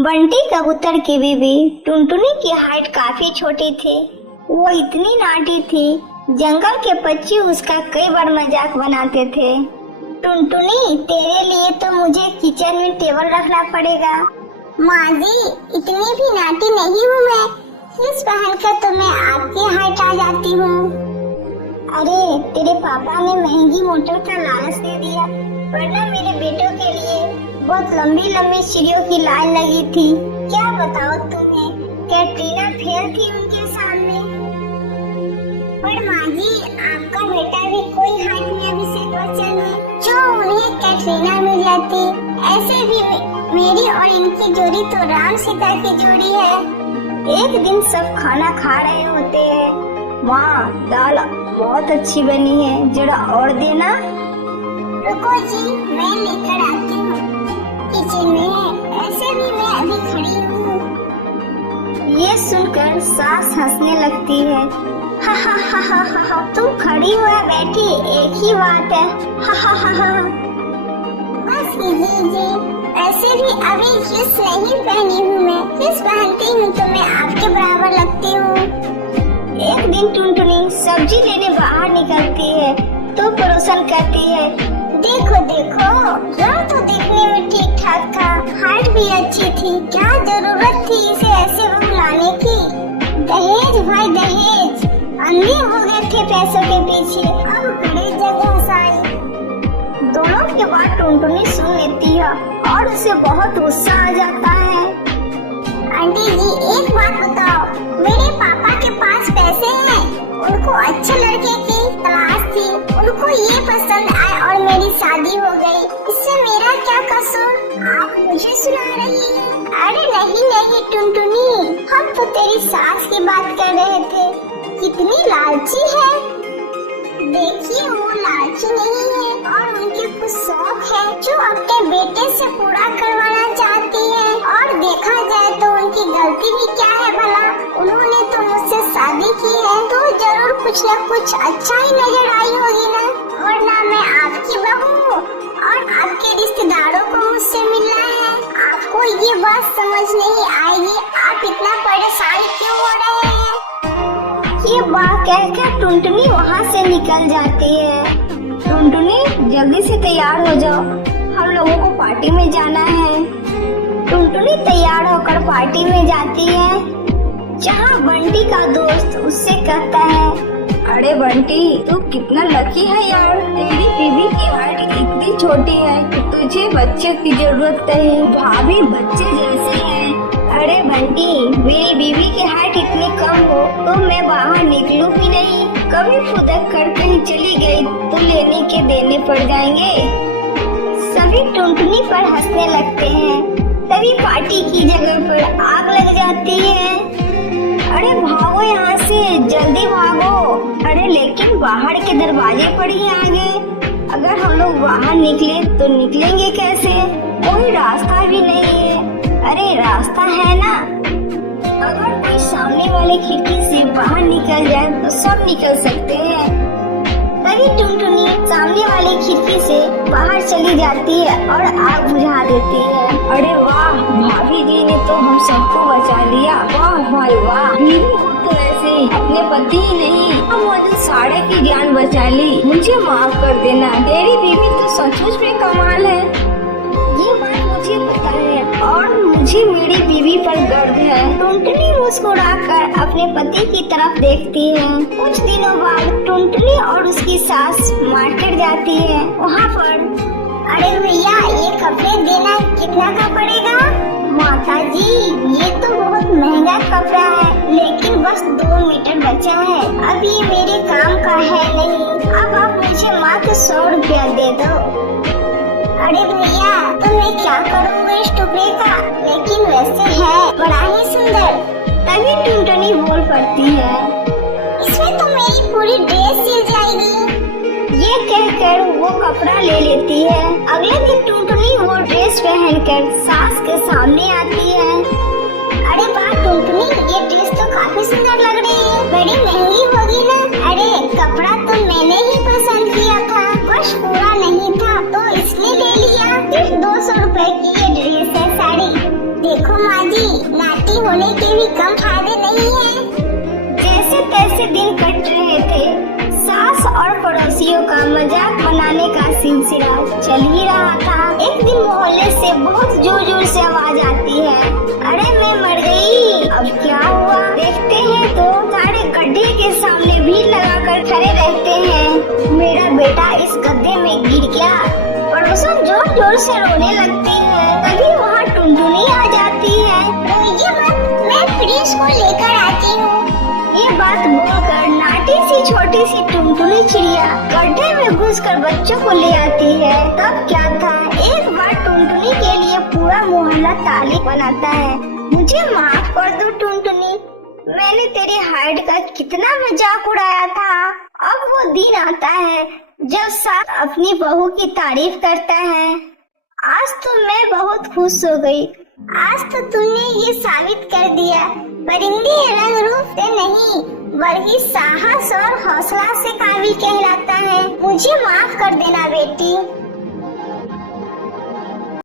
बंटी कबूतर की बीवी टुनटुनी की हाइट काफी छोटी थी। वो इतनी नाटी थी, जंगल के पक्षी उसका कई बार मजाक बनाते थे। टुनटुनी, तेरे लिए तो मुझे किचन में टेबल रखना पड़ेगा। माँ जी, इतनी भी नाटी नहीं हूँ मैं। हील्स पहनकर तो मैं आपकी हाइट आ जाती हूँ। अरे, तेरे पापा ने महंगी मोटर का लालच दे दिया, वरना मेरे बेटों के लिए बहुत लंबी लंबी सीढ़ियों की लाइन लगी थी। क्या बताओ तुम्हें, कैटरीना फेल थी उनके सामने। पर माँ जी, आपका बेटा भी कोई हाइट में अभिषेक बच्चन है जो उन्हें कैटरीना मिल जाती। ऐसे भी मेरी और इनकी जोड़ी तो राम सीता की जोड़ी है। एक दिन सब खाना खा रहे होते हैं। माँ, दाल बहुत अच्छी बनी है, जरा और देना। रुको जी, मैं लेकर आती हूँ। किचन में है, ऐसे भी मैं अभी खड़ी हूँ। ये सुनकर सास हंसने लगती है। हा हा हा हा हा हा, तुम खड़ी हुआ बैठी एक ही बात है। हा हा हा हा। बस कीजिए, ऐसे भी अभी हील्स नहीं पहनी हूँ मैं। हील्स पहनती हूँ तो मैं आपके बराबर लगती हूँ। एक दिन टुनटुनी सब्जी लेने बाहर निकलती है तो पड़ोसन कहती है, देखो देखो, रंग तो देखने में ठीक ठाक था, हाइट भी अच्छी थी। क्या जरूरत थी इसे ऐसे बहू लाने की। दहेज भाई दहेज, अंधे हो गए थे पैसों के पीछे, अब बड़ी जगह साई। दोनों की बात टुनटुनी सुन लेती है और उसे बहुत गुस्सा आ जाता है। आंटी जी, एक बात बताओ, मेरे पापा के पास पैसे हैं, उनको अच्छे लड़के की तलाश थी, उनको ये पसंद आए और मेरी शादी हो गई। इससे मेरा क्या कसूर? आप मुझे सुना रही हैं? अरे नहीं नहीं टुनटुनी, हम तो तेरी सास की बात कर रहे थे। कितनी लालची है। देखिए, वो लालची नहीं है और उनके कुछ शौक है जो अपने बेटे से पूरा करवाना चाहती है। और देखा जाए तो उनकी गलती भी क्या है भला? उन्होंने तो मुझसे शादी की है तो जरूर कुछ न कुछ अच्छा ही नजर आई होगी ना। वरना मैं आपकी बहू और आपके रिश्तेदारों को मुझसे मिलना है। आपको ये बात समझ नहीं आएगी, आप इतना परेशान क्यों हो रहे हैं? ये बात कहकर टुनटुनी वहाँ से निकल जाती है। टुनटुनी, जल्दी से तैयार हो जाओ, हम लोगों को पार्टी में जाना है। टुनटुनी तैयार होकर पार्टी में जाती है, जहाँ बंटी का दोस्त उससे कहता है, अरे बंटी, तू कितना लकी है यार, तेरी बीवी की हाइट इतनी छोटी है कि तुझे बच्चे की जरूरत है। भाभी बच्चे जैसे हैं। अरे बंटी, मेरी बीवी की हाइट इतनी कम हो तो मैं बाहर निकलूं भी नहीं। कभी फुदक कर कहीं चली गई तो लेने के देने पड़ जाएंगे। सभी टुनटुनी पर हंसने लगते हैं। तभी पार्टी की जगह पर आग लग जाती है। अरे भागो यहाँ से, जल्दी भागो। अरे लेकिन बाहर के दरवाजे पर ही आगे, अगर हम लोग बाहर निकले तो निकलेंगे कैसे? कोई रास्ता भी नहीं है। अरे रास्ता है ना, अगर कोई सामने वाले खिड़की से बाहर निकल जाए तो सब निकल सकते हैं। तभी टुनटुनी सामने वाली खिड़की से बाहर चली जाती है और आग बुझा देती है। अरे वाह, भाभी जी ने तो हम सबको बचा लिया। वाह भाई वाह, बीवी तो ऐसे अपने पति ही नहीं, हम मौजूद साड़े की जान बचा ली। मुझे माफ कर देना, तेरी बीवी तो सचमुच में कमाल है। ये बात मुझे पता है और मुझे मेरी बीवी पर गर्व है। टुनटुनी मुस्कुराकर अपने पति की तरफ देखती है। कुछ दिनों बाद टुनटुनी और उसकी सास मार्केट जाती है। वहाँ पर, अरे भैया, ये कपड़े देना कितना का पड़ेगा? माता जी, ये तो बहुत महंगा कपड़ा है, लेकिन बस 2 मीटर बचा है। अब ये मेरे काम का है नहीं। अब आप मुझे मात्र 100 रुपया दे दो। अरे भैया, तो मैं क्या करूँगा इस टुकड़े का? लेकिन वैसे है बड़ा ही सुंदर। तभी टुनटुनी बोल पड़ती है, इसमें तो मेरी पूरी ड्रेस सिल जाएगी। ये कहकर वो कपड़ा ले लेती है। अगले दिन टुनटुनी वो ड्रेस पहनकर सास के सामने आती है। अरे वाह टुनटुनी, ये ड्रेस तो काफी सुंदर लग रही है, बड़ी महंगी होगी ना? अरे कपड़ा तो मैंने ही पसंद किया था, बस पूरा नहीं था तो इसलिए ले लिया। सिर्फ 200 रुपए की ये ड्रेस है, साड़ी। देखो माँ जी, नाटी होने के भी कम फायदे नहीं है। जैसे तैसे दिन कट रहे थे। सास और पड़ोसियों का मजाक बनाने का सिलसिला चल ही रहा था। एक दिन मोहल्ले से बहुत जोर जोर से आवाज आती है, अरे मैं मर गई। अब क्या हुआ देखते हैं तो सारे गड्ढे के सामने भीड़ लगाकर खड़े रहते हैं। मेरा बेटा इस गड्ढे में गिर गया। पड़ोसन जोर जोर से रोने लगती है। तभी वहाँ टुनटुनी आ जाती है। रोइए मत, मैं प्रिंस को लेकर आती हूँ। ये बात बोलकर नाटी सी छोटी सी टुनटुनी चिड़िया गड्ढे में घुसकर बच्चों को ले आती है। तब क्या था, एक बार टुनटुनी के लिए पूरा मोहल्ला ताली बनाता है। मुझे माफ कर दो टुनटुनी, मैंने तेरे हाइट का कितना मजाक उड़ाया था। अब वो दिन आता है जब सास अपनी बहू की तारीफ करता है। आज तो मैं बहुत खुश हो गई। आज तो तुमने ये साबित कर दिया, परिंदे रंग रूप से नहीं बल्कि साहस और हौसला से काबिल कहलाता है। मुझे माफ कर देना बेटी।